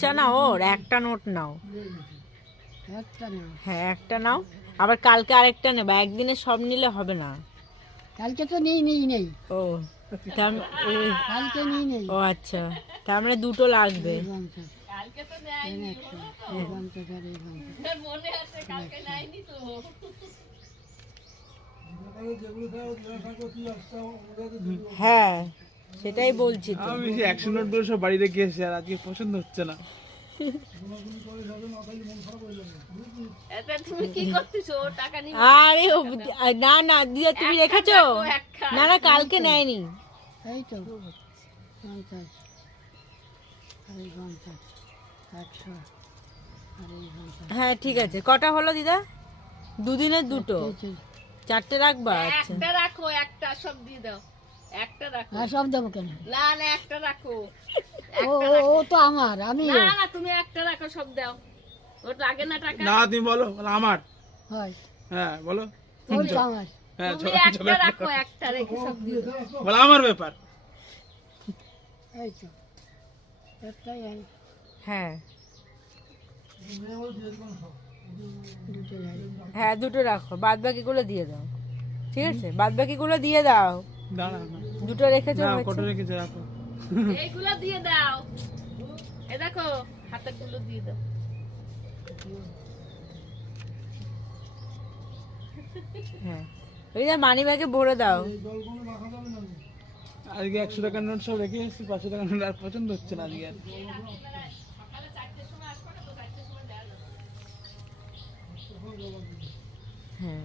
ইচ্ছা না ওর, একটা নোট নাও। একটা না, হ্যাঁ একটা নাও, আবার কালকে আরেকটা নেবা, একদিনে সব নিলে হবে না। কালকে তো নেই। ও কালকে নেই। ও আচ্ছা, তার মানে দুটো লাগবে। এই 50, এই 100, এই 50 আর এই 50। হ্যাঁ সেটাই বলছি তো। আমি 100 নোটগুলো সব বাড়ি রেখে এসেছি, আর আজকে পছন্দ হচ্ছে না। আরে না না দিদা, তুমি রেখেছো? না না কালকে নেয়নি। এই তো 50 আর এই 50, 100 আর এই 50। হ্যাঁ ঠিক আছে, কটা হলো দিদা? দুদিনের দুটো, চারটে রাখবা? আচ্ছা একটা রাখো, একটা সব দিয়ে দাও, একটা রাখো। আর সব দেবো কেন? না না একটা রাখো, ও তো আমার, আমি না না তুমি একটা রাখো, সব দাও, ওর লাগে না টাকা। না তুমি বলো, বলো আমার। হয়, হ্যাঁ বলো। ওই তো আমার। হ্যাঁ তুমি একটা রাখো, একটা রেখে সব দিয়ে দাও। বলো আমার ব্যাপার। এই তো একটাই আর হ্যাঁ দুটো যাই। হ্যাঁ দুটো রাখো, বাদ বাকিগুলো দিয়ে দাও। ঠিক আছে, বাদ বাকিগুলো দিয়ে দাও। দাঁড়া না, দুটো রেখেছো না হয়েছে। কত রেখেছে রাখো। এইগুলো দিয়ে দাও, এ দেখো হাতের গুলো দিয়ে দাও। হ্যাঁ ওই যে মানি ব্যাগে ভরে দাও। আজকে 100 টাকার নোট সব রেখে এসেছি, 500 টাকার নোট আর পছন্দ হচ্ছে না আজকে আর। হ্যাঁ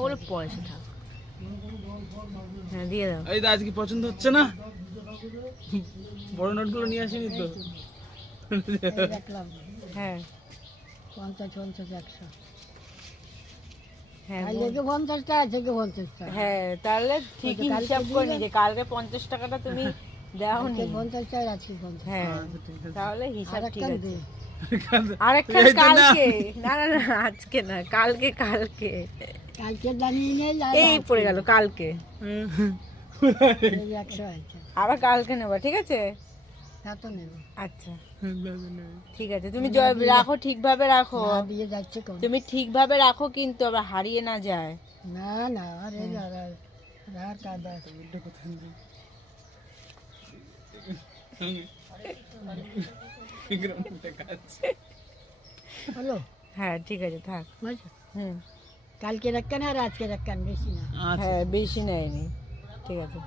ওগুলো পয়সা থাক। হ্যাঁ দিয়ে দাও। এই দা আজকে পছন্দ হচ্ছে না, বড় নোটগুলো নিয়ে আসিনি তো। এই রাখলাম হ্যাঁ 50, 50, 100। হ্যাঁ আর লেগে 50টা আছে, 50টা হ্যাঁ তাহলে ঠিকই কালকে হিসাব দিয়ে করে দাও। নিয়ে কালকে 50 টাকাটা তুমি দাওনি। 50টা আছে 50। হ্যাঁ তাহলে হিসাব ঠিক আরেকটা আছে। দে। আরেকটা এই তো না। কালকে, না না না আজকে না, কালকে কালকে। কালকে দাঁড়িয়ে নেই আর এই পড়ে গেল কালকে। এই 100 আছে, আবার কালকে নেবা, ঠিক আছে? তা তো নেব। আচ্ছা ঠিক আছে, তুমি রাখো ঠিকভাবে রাখো, না দিয়ে যাচ্ছে কোন? তুমি ঠিকভাবে রাখো কিন্তু আবার হারিয়ে না যায়। না না, আরে আর কাদা। হলো, হ্যাঁ ঠিক আছে থাক। বুঝছো? হুম কালকে রাখকান আর আজকে রাখকান, বেশি না। আচ্ছা হ্যাঁ বেশি নেয়নি, ঠিক আছে।